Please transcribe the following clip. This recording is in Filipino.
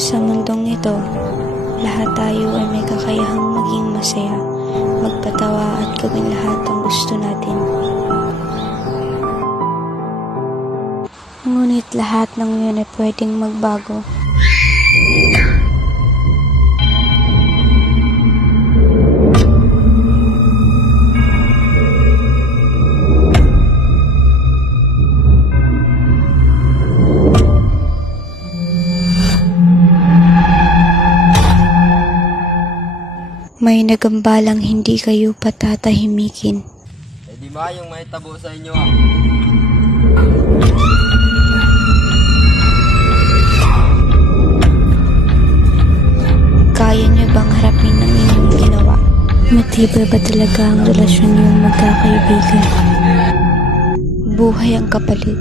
Sa mundong ito, lahat tayo ay may kakayahang maging masaya, magpatawa at gawin lahat ang gusto natin. Ngunit lahat ng yun ay pwedeng magbago. May nagambalang hindi kayo patatahimikin. Di ba yung may tabo sa inyo Kaya niyo bang harapin ang inyong ginawa? Matibay ba talaga ang relasyon niyong magkakaibigan? Buhay ang kapalit.